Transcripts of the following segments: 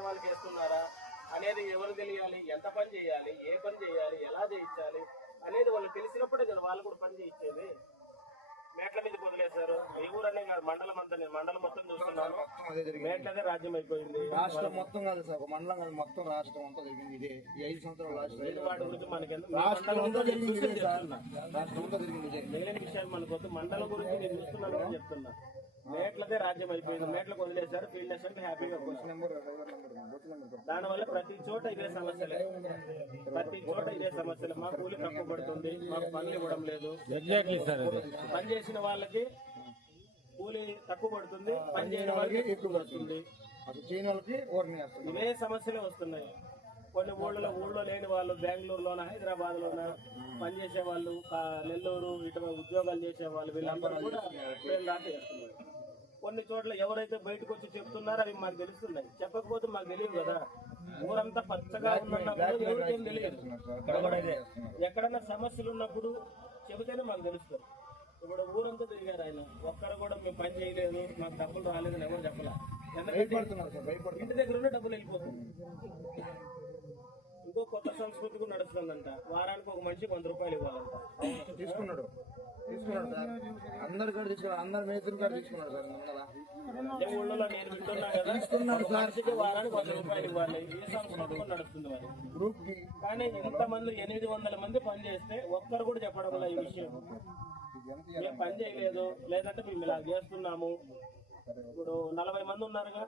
వేసిన వాళ్ళకి వేస్తున్నారా అనేది ఎవరు తెలియాలి? ఎంత పని చేయాలి? ఏ పని చేయాలి? ఎలా చేయించాలి? అనేది వాళ్ళు తెలిసినప్పుడే కదా వాళ్ళు కూడా పని చేయించేది. మేట్ల మీద వదిలేశారు. ఈ ఊరనే కాదు మండలం అంతా నేను మండలం మొత్తం చూస్తున్నాను. మేట్లదే రాజ్యం అయిపోయింది. రాష్ట్రం మొత్తం కాదు సార్ మండలం కాదు మొత్తం రాష్ట్రం అంతా జరిగింది ఇదే. ఈ ఐదు సంవత్సరాల రాష్ట్రం గురించి మనకెందుకు రాష్ట్రం అంతా జరిగింది ఇదే సార్. చెప్తున్నా. రాష్ట్రం అంతా జరిగింది ఇదే. మిగిలిన విషయాలు మనకు వద్దు. మండలం గురించి నేను చూస్తున్నాను చెప్తున్నా. మేట్లదే రాజ్యం అయిపోయింది. మేట్లకు వదిలేశారు. ఫీల్డ్ హ్యాపీగా దానివల్ల ప్రతి చోట ఇదే సమస్యలే. ప్రతి చోట ఇదే సమస్యలు. మా కూలి తక్కువ పడుతుంది. మాకు పనులు ఇవ్వడం లేదు. పని చేసిన వాళ్ళకి కూలి తక్కువ పడుతుంది. పని చేయని వాళ్ళకి ఎక్కువ వేస్తుంది. ఇవే సమస్యలే వస్తున్నాయి. కొన్ని ఊళ్ళలో ఊళ్ళో లేని వాళ్ళు బెంగళూరులోన హైదరాబాద్ లోన పనిచేసే వాళ్ళు నెల్లూరు ఇటు ఉద్యోగాలు చేసే వాళ్ళు వీళ్ళందరూ కూడా వీళ్ళు కొన్ని చోట్ల ఎవరైతే బయటకు వచ్చి చెప్తున్నారో అవి మాకు తెలుస్తున్నాయి. చెప్పకపోతే మాకు తెలియదు కదా. ఊరంతా పచ్చగా ఉన్నప్పుడు ఎవరికేం తెలియదు. ఎక్కడన్నా సమస్యలు ఉన్నప్పుడు చెబితేనే మాకు తెలుస్తుంది ఇప్పుడు ఊరంతా తిరిగారు ఆయన. ఒక్కరు కూడా మేము పని చేయలేదు మాకు డబ్బులు రాలేదని ఎవరు చెప్పలే? ఎందుకంటే భయపడుతున్నారు సార్ భయపడుతున్నారు. ఇంటి దగ్గర ఉన్న డబ్బులు వెళ్ళిపోతుంది ఇంకో కొత్త సంస్కృతి కూడా నడుస్తుందంట. వారానికి ఒక మనిషి వంద రూపాయలు ఇవ్వాలంట. తీసుకున్నాడు. తీసుకున్నాడు సార్. అందరు కూడా తీసుకున్నాడు అందరు మేస్త్రి కూడా తీసుకున్నాడు సార్ నడుస్తుంది మరి. గ్రూప్కి కానీ ఇంతమంది ఎనిమిది వందల మంది పని చేస్తే ఒక్కరు కూడా చెప్పడం వల్ల ఈ విషయం. మేము పని చేయలేదు లేదంటే మేము ఇలా చేస్తున్నాము. ఇప్పుడు నలభై మంది ఉన్నారుగా.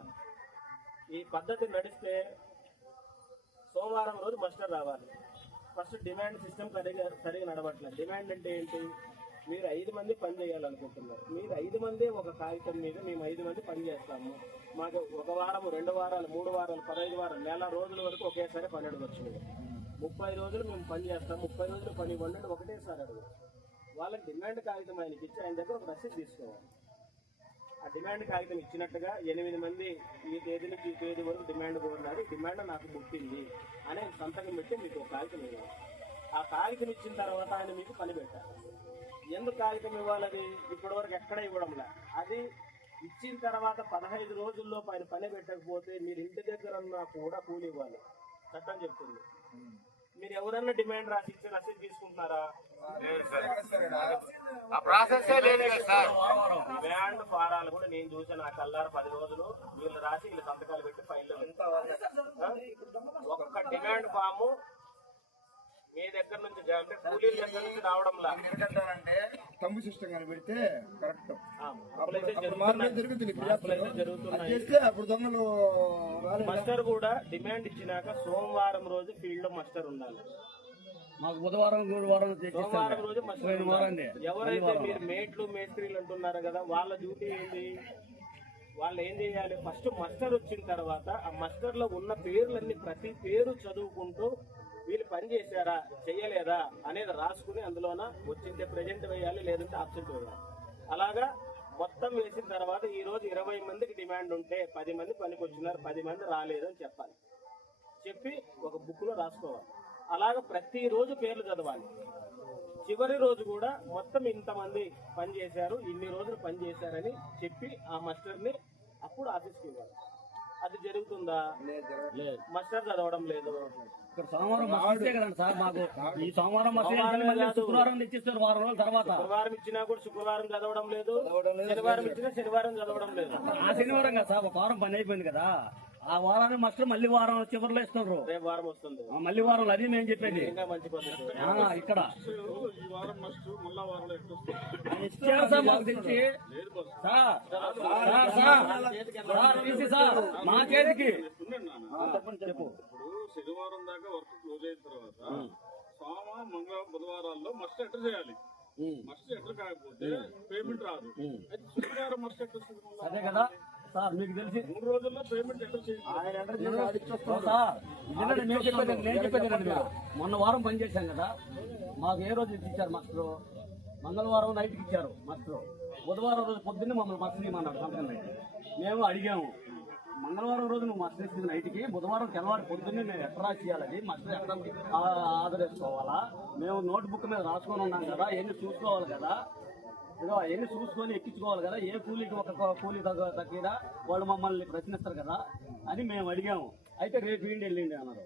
ఈ పద్ధతి నడిస్తే సోమవారం రోజు మస్టర్ రావాలి. ఫస్ట్ డిమాండ్ సిస్టమ్ సరిగా సరిగా నడవట్లేదు. డిమాండ్ అంటే ఏంటి? మీరు ఐదు మంది పని చేయాలనుకుంటున్నారు. మీరు ఐదు మంది ఒక కాగితం మీద మేము ఐదు మంది పని చేస్తాము. మాకు ఒక వారం రెండు వారాలు మూడు వారాలు పదహైదు వారాలు నెల రోజుల వరకు ఒకేసారి పని అడగచ్చు ముప్పై రోజులు మేము పని చేస్తాం. ముప్పై రోజులు పని ఇవ్వండి ఒకటేసారి అడుగు వాళ్ళకి డిమాండ్ కాగితం ఆయనకి ఇచ్చి ఆయన దగ్గర ఒక రసీదు తీసుకోవాలి. ఆ డిమాండ్ కాగితం ఇచ్చినట్టుగా ఎనిమిది మంది ఈ తేదీ నుంచి ఈ తేదీ వరకు డిమాండ్ కోరినారు. డిమాండ్ నాకు పుట్టింది అనే సంతకం పెట్టి మీకు ఒక కాగితం ఇవ్వాలి. ఆ కాగితం ఇచ్చిన తర్వాత ఆయన మీకు పని పెట్టాలి. ఎందుకు కాగితం ఇవ్వాలది? ఇప్పటి వరకు ఎక్కడ ఇవ్వడంలే? అది ఇచ్చిన తర్వాత పదహైదు రోజుల్లో ఆయన పని పెట్టకపోతే మీరు ఇంటి దగ్గర ఉన్నా కూడా కూలి ఇవ్వాలి. చట్టం చెప్తుంది. మీరు ఎవరన్నా డిమాండ్ రాసి ఇచ్చి రసీదు తీసుకుంటున్నారా డిమాండ్ ఫారాలు కూడా నేను చూసాను ఆ కల్లారు పది రోజులు వీళ్ళు రాసి వీళ్ళు సంతకాలు పెట్టి మీ దగ్గర నుంచి అంటే కూలీల దగ్గర నుంచి రావడంలా? తమ్ము సిస్టమ్ కానీ పెడితే కరెక్ట్ అప్పుడు. జరుగుతుంది దొంగలు మస్టర్ కూడా డిమాండ్ ఇచ్చినాక సోమవారం రోజు ఫీల్డ్లో మస్టర్ ఉండాలి. మాకు బుధవారం గురువారం సోమవారం రోజు మస్టర్ ఉండాలి. ఎవరైతే మీరు మేట్లు మేస్త్రీలు అంటున్నారు కదా వాళ్ళ డ్యూటీ ఏంటి? వాళ్ళు ఏం చేయాలి? ఫస్ట్ మస్టర్ వచ్చిన తర్వాత ఆ మస్టర్లో ఉన్న పేర్లన్నీ ప్రతి పేరు చదువుకుంటూ వీళ్ళు పని చేశారా చెయ్యలేదా అనేది రాసుకుని అందులోన వచ్చిందే ప్రజెంట్ వేయాలి లేదంటే ఆబ్సెంట్ వేయాలి. అలాగా మొత్తం వేసిన తర్వాత ఈ రోజు ఇరవై మందికి డిమాండ్ ఉంటే పది మంది పనికి వచ్చినారు పది మంది రాలేదు అని చెప్పాలి. చెప్పి ఒక బుక్లో రాసుకోవాలి. అలాగ ప్రతిరోజు పేర్లు చదవాలి. చివరి రోజు కూడా మొత్తం ఇంతమంది పని చేశారు ఇన్ని రోజులు పనిచేశారని చెప్పి ఆ మాస్టర్ని అప్పుడు ఆఫీస్కి ఇవ్వాలి. అది జరుగుతుందా? లేదు మాస్టర్ చదవడం లేదు. ఇక్కడ సోమవారం మసీదే. కదండి సార్ మాకు. ఈ సోమవారం మసీదు శుక్రవారం తెచ్చిస్తారు వారం రోజుల తర్వాత. శుక్రవారం ఇచ్చినా కూడా శుక్రవారం చదవడం లేదు. శనివారం ఇచ్చినా శనివారం చదవడం లేదు. ఆ శనివారం కదా సార్ ఒక వారం పని అయిపోయింది కదా. ఆ వారాన్ని మాస్టర్ మళ్ళీ వారం చివరిలో ఇస్తున్నారు. రేపు వారం వస్తుంది. ఆ మళ్ళీ వారంలో అది మేము చెప్పేది. ఇంకా మంచి పద్ధతి. ఆ, ఇక్కడ. ఇచ్చారు సార్ మాకు తెలిసి. మా చేతికి చెప్పు ఇప్పుడు శనివారం దాకా వర్క్ క్లోజ్ అయిన తర్వాత సోమ మంగళ బుధవారాల్లో మస్ట్ ఎంటర్ చేయాలి మస్ట్ ఎంటర్ కాకపోతే పేమెంట్ రాదు అయితే శుక్రవారం మస్ట్ ఎంటర్ అదే కదా సార్ మీకు తెలిసి మూడు రోజుల్లో పేమెంట్ ఎంటర్ చేయాలి నేను చెప్పేది నేను చెప్పేది మీరు మొన్న వారం పని చేశాం కదా మాకు ఏ రోజు ఇచ్చారు మాస్టర్? మంగళవారం నైట్కి ఇచ్చారు మాస్టర్. బుధవారం రోజు పొద్దున్నే మమ్మల్ని మాస్టర్ ఇవ్వమన్నారు కంపెనీ మేము అడిగాము మంగళవారం రోజు నువ్వు మాస్టర్ ఇచ్చింది నైట్కి బుధవారం తెల్లవారు పొద్దున్నే మేము ఎట్లా చేయాలి మస్తు ఎట్లా ఆదరేసుకోవాలా మేము నోట్బుక్ మీద రాసుకొని ఉన్నాం కదా ఎన్ని చూసుకోవాలి కదా? ఏదో అవన్నీ చూసుకొని ఎక్కించుకోవాలి కదా? ఏ కూలీకి ఒక కూలీ తగ్గ తగ్గినా వాళ్ళు మమ్మల్ని ప్రశ్నిస్తారు కదా? అని మేము అడిగాము. అయితే రేపు ఇండి వెళ్ళిండి అన్నారు.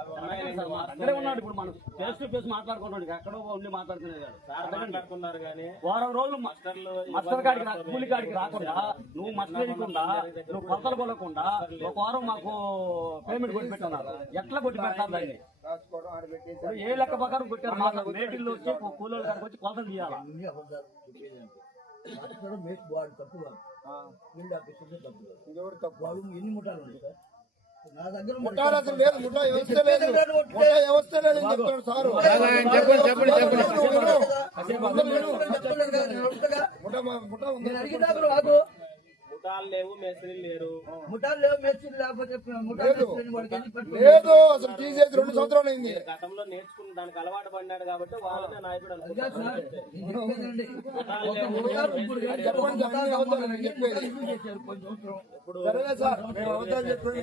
అక్కడే ఉన్నాడు ఇప్పుడు మనం. ఫేస్ టు ఫేస్ మాట్లాడుకుంటాడు ఎక్కడో ఉండి మాట్లాడుతున్నాడు కానీ వారం రోజులు మస్టర్ కాడికి కూలి కాడికి రాకుండా నువ్వు మస్టర్ వేయకుండా నువ్వు కొలతలు కొనకుండా ఒక వారం మాకు పేమెంట్ కొట్టి పెట్టున్నారు ఎట్లా కొట్టి పెట్టాలి దాన్ని? ఏ లెక్క ప్రకారం కొట్టారు మాకు? మేటిల్లో వచ్చి కూలీల కాడికి వచ్చి కొలతలు తీయాలి? వాడు తప్పు ఫీల్డ్ ఆఫీసర్ తప్పు ఎన్ని ముఠాలు ఉన్నాయి సార్? నా దగ్గర మరి ముఠాలు అసలు లేదు ముఠా వ్యవస్థ లేదు. ముఠా వ్యవస్థ లేదని చెప్తున్నాడు సారు. చెప్పండి చెప్పండి చెప్పండి ముఠా మా- ముఠా ఉంది నేను అడిగిన దగ్గర వాడు ముఠాలు లేవు మేస్త్రీలు లేరు. ముఠాలు లేవు మెచ్చింది లేకపోతే లేదు. అసలు తీసేసి రెండు సంవత్సరాలు అయింది. గతంలో నేర్చుకున్న దానికి అలవాటు పడినాడు కాబట్టి వాళ్ళనే నాయకుడు ఇప్పుడు చెప్పండి, సరేనా సార్ మేము చెప్పండి